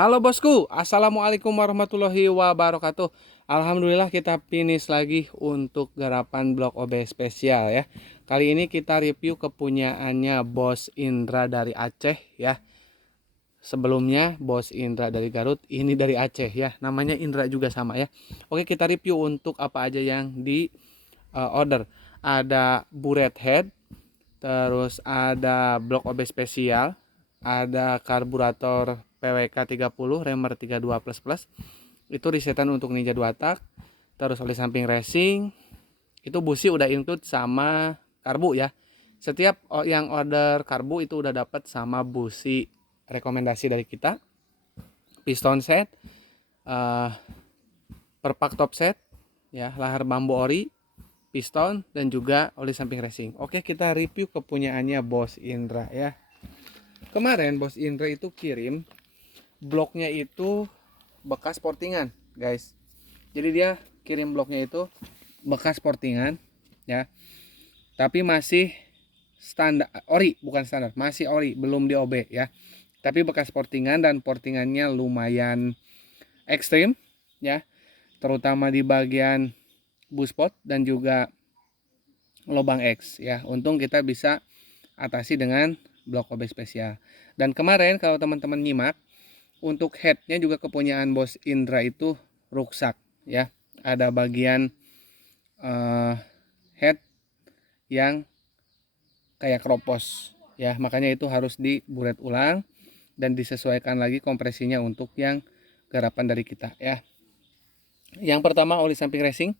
Halo bosku, assalamualaikum warahmatullahi wabarakatuh. Alhamdulillah kita finish lagi untuk garapan blok OB spesial ya. Kali ini kita review kepunyaannya Bos Indra dari Aceh ya. Sebelumnya Bos Indra dari Garut, ini dari Aceh ya. Namanya Indra juga sama ya. Oke, kita review untuk apa aja yang di order. Ada buret head, terus ada blok OB spesial, ada karburator PWK 30, remer 32++. Itu resetan untuk Ninja 2 tak. Terus oli samping racing. Itu busi udah include sama karbu ya. Setiap yang order karbu itu udah dapat sama busi rekomendasi dari kita. Piston set, perpak top set, ya, lahar bambu ori, piston dan juga oli samping racing. Oke, kita review kepunyaannya Bos Indra ya. Kemarin Bos Indra itu kirim bloknya itu bekas portingan, guys. Jadi dia kirim bloknya itu bekas portingan ya. Tapi masih standar ori, bukan standar, masih ori, belum di OB ya. Tapi bekas portingan dan portingannya lumayan ekstrim ya. Terutama di bagian buspot dan juga lubang X ya. Untung kita bisa atasi dengan blok OB spesial. Dan kemarin kalau teman-teman nyimak, untuk headnya juga kepunyaan Bos Indra itu rusak ya. Ada bagian head yang kayak kropos ya. Makanya itu harus diburet ulang dan disesuaikan lagi kompresinya untuk yang garapan dari kita ya. Yang pertama oli samping racing.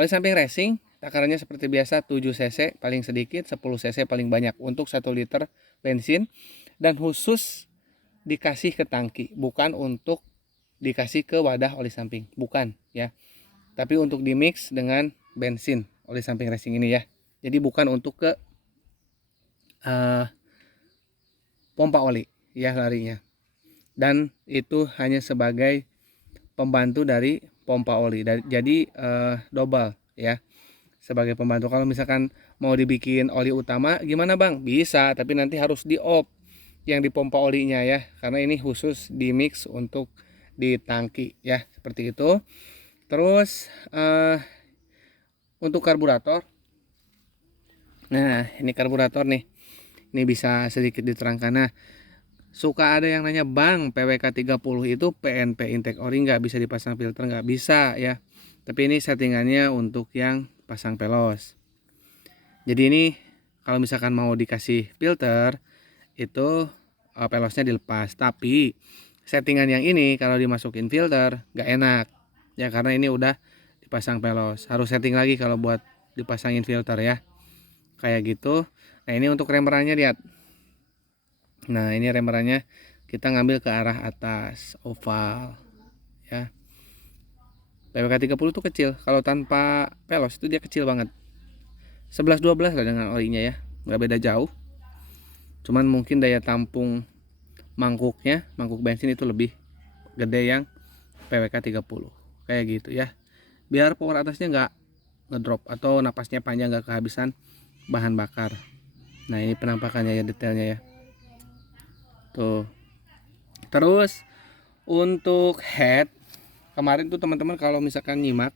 Oli samping racing takarannya seperti biasa 7 cc paling sedikit, 10 cc paling banyak untuk 1 liter bensin, dan khusus dikasih ke tangki, bukan untuk dikasih ke wadah oli samping, bukan ya. Tapi untuk dimix dengan bensin oli samping racing ini ya. Jadi bukan untuk ke pompa oli ya larinya. Dan itu hanya sebagai pembantu dari pompa oli. Jadi double ya. Sebagai pembantu. Kalau misalkan mau dibikin oli utama gimana bang? Bisa, tapi nanti harus di off yang di pompa olinya ya. Karena ini khusus di mix untuk di tangki ya. Seperti itu. Terus untuk karburator. Nah ini karburator nih. Ini bisa sedikit diterangkan. Nah, suka ada yang nanya, bang, PWK 30 itu PNP intake ori nggak bisa dipasang filter? Nggak bisa ya. Tapi ini settingannya untuk yang pasang pelos. Jadi ini kalau misalkan mau dikasih filter itu pelosnya dilepas. Tapi settingan yang ini kalau dimasukin filter nggak enak ya, karena ini udah dipasang pelos. Harus setting lagi kalau buat dipasangin filter ya. Kayak gitu. Nah ini untuk remerannya lihat. Nah ini remerannya kita ngambil ke arah atas oval ya. PWK 30 tuh kecil, kalau tanpa pelos itu dia kecil banget. 11-12 lah dengan orinya ya, nggak beda jauh. Cuman mungkin daya tampung mangkuknya, mangkuk bensin itu lebih gede yang PWK 30. Kayak gitu ya. Biar power atasnya nggak ngedrop atau napasnya panjang, nggak kehabisan bahan bakar. Nah ini penampakannya ya, detailnya ya. Tuh. Terus untuk head, kemarin tuh teman-teman kalau misalkan nyimak,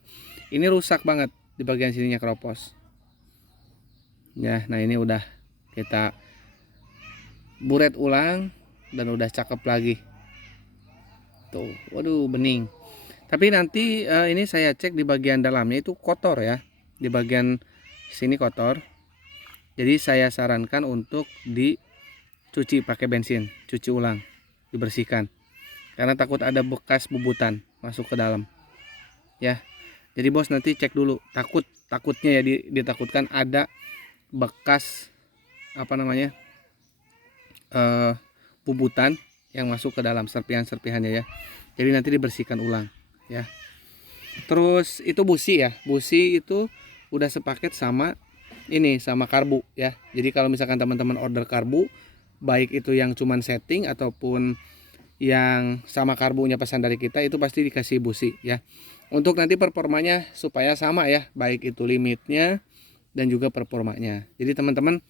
ini rusak banget di bagian sininya kropos. Ya, nah ini udah kita buret ulang dan udah cakep lagi. Tuh, waduh bening. Tapi nanti ini saya cek di bagian dalamnya itu kotor ya. Di bagian sini kotor. Jadi saya sarankan untuk dicuci pakai bensin, cuci ulang, dibersihkan. Karena takut ada bekas bubutan masuk ke dalam. Ya. Jadi bos nanti cek dulu, takutnya ya, ditakutkan ada bekas apa namanya? Bubutan yang masuk ke dalam serpihan-serpihannya ya. Jadi nanti dibersihkan ulang ya. Terus itu busi ya. Busi itu udah sepaket sama ini, sama karbu ya. Jadi kalau misalkan teman-teman order karbu, baik itu yang cuman setting ataupun yang sama karbunya pesan dari kita, itu pasti dikasih busi ya. Untuk nanti performanya supaya sama ya, baik itu limitnya dan juga performanya. Jadi teman-teman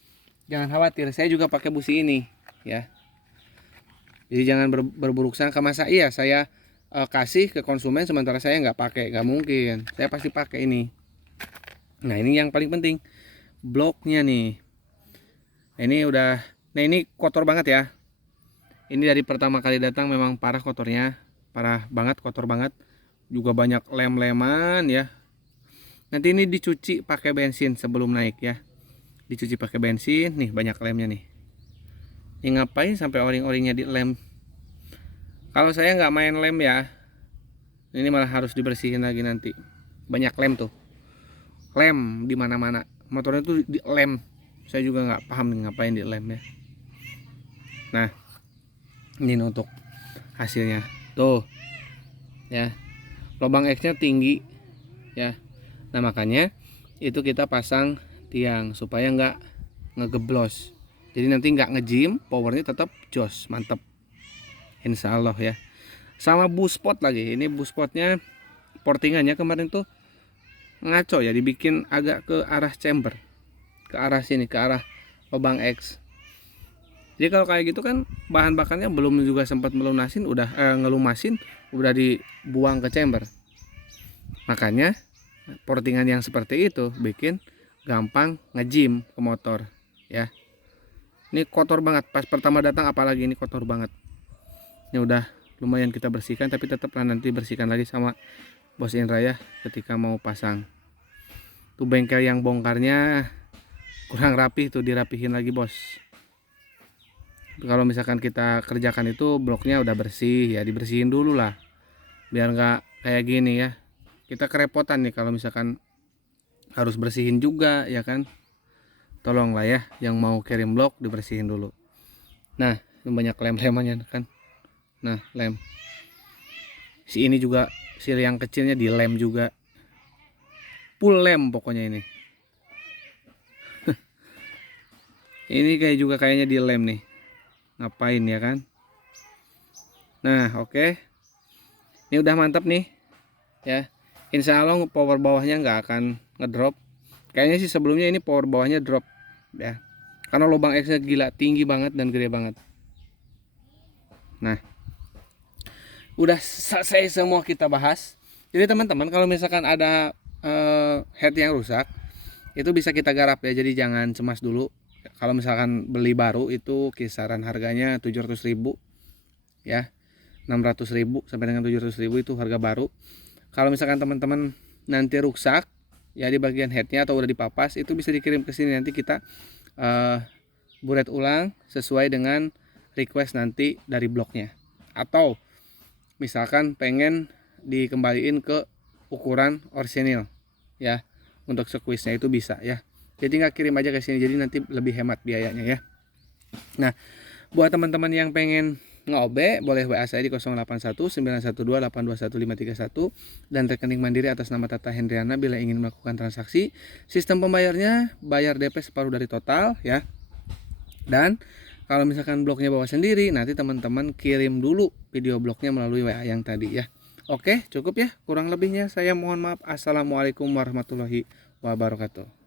jangan khawatir, saya juga pakai busi ini ya. Jadi jangan berburuk sangka, masa iya saya kasih ke konsumen sementara saya nggak pakai, nggak mungkin, saya pasti pakai ini. Nah ini yang paling penting, bloknya nih. Ini udah, nah ini kotor banget ya. Ini dari pertama kali datang memang parah kotornya, parah banget, kotor banget, juga banyak lem-leman ya. Nanti ini dicuci pakai bensin sebelum naik ya, dicuci pakai bensin. Nih banyak lemnya nih. Ini ngapain sampai oring-oringnya di lem? Kalau saya nggak main lem ya, ini malah harus dibersihin lagi nanti. Banyak lem tuh, lem di mana-mana. Motornya tuh di lem. Saya juga nggak paham nih ngapain di lem ya. Nah, ini untuk hasilnya tuh ya, lubang X-nya tinggi ya. Nah makanya itu kita pasang tiang supaya nggak ngegeblos. Jadi nanti nggak ngejim, powernya tetap jos, mantep. Insya Allah ya. Sama buspot lagi. Ini buspotnya portingannya kemarin tuh ngaco ya, dibikin agak ke arah chamber, ke arah sini, ke arah lubang X. Jadi kalau kayak gitu kan bahan bakarnya belum juga sempat melunasin, udah ngelumasin, udah dibuang ke chamber. Makanya portingan yang seperti itu bikin gampang ngejim ke motor ya. Ini kotor banget pas pertama datang, apalagi ini kotor banget. Ini udah lumayan kita bersihkan, tapi tetaplah nanti bersihkan lagi sama Bos Indra ya ketika mau pasang. Tuh bengkel yang bongkarnya kurang rapi tuh, dirapihin lagi bos. Kalau misalkan kita kerjakan itu bloknya udah bersih ya, dibersihin dulu lah biar nggak kayak gini ya. Kita kerepotan nih kalau misalkan harus bersihin juga ya kan. Tolonglah ya yang mau kirim blok dibersihin dulu. Nah ini banyak lem-lemannya kan. Nah lem, si ini juga, si yang kecilnya di lem juga, full lem pokoknya ini. Ini kayak juga kayaknya di lem nih, ngapain ya kan. Nah oke, ini udah mantap nih ya. Insya Allah power bawahnya nggak akan ngedrop. Kayaknya sih sebelumnya ini power bawahnya drop ya, karena lubang X-nya gila tinggi banget dan gede banget. Nah udah selesai semua kita bahas. Jadi teman-teman kalau misalkan ada head yang rusak, itu bisa kita garap ya. Jadi jangan cemas dulu. Kalau misalkan beli baru itu kisaran harganya 700.000 ya, 600.000 sampai dengan 700.000 itu harga baru. Kalau misalkan teman-teman nanti rusak ya di bagian headnya atau udah dipapas, itu bisa dikirim ke sini, nanti kita buret ulang sesuai dengan request nanti dari bloknya. Atau misalkan pengen dikembaliin ke ukuran orisinil ya, untuk squeeze-nya itu bisa ya. Jadi nggak kirim aja ke sini, jadi nanti lebih hemat biayanya ya. Nah buat teman-teman yang pengen nge-OB boleh WA saya di 081912821531 dan rekening mandiri atas nama Tata Hendriana bila ingin melakukan transaksi. Sistem pembayarnya bayar DP separuh dari total ya. Dan kalau misalkan bloknya bawa sendiri, nanti teman-teman kirim dulu video bloknya melalui WA yang tadi ya. Oke cukup ya, kurang lebihnya saya mohon maaf. Assalamualaikum warahmatullahi wabarakatuh.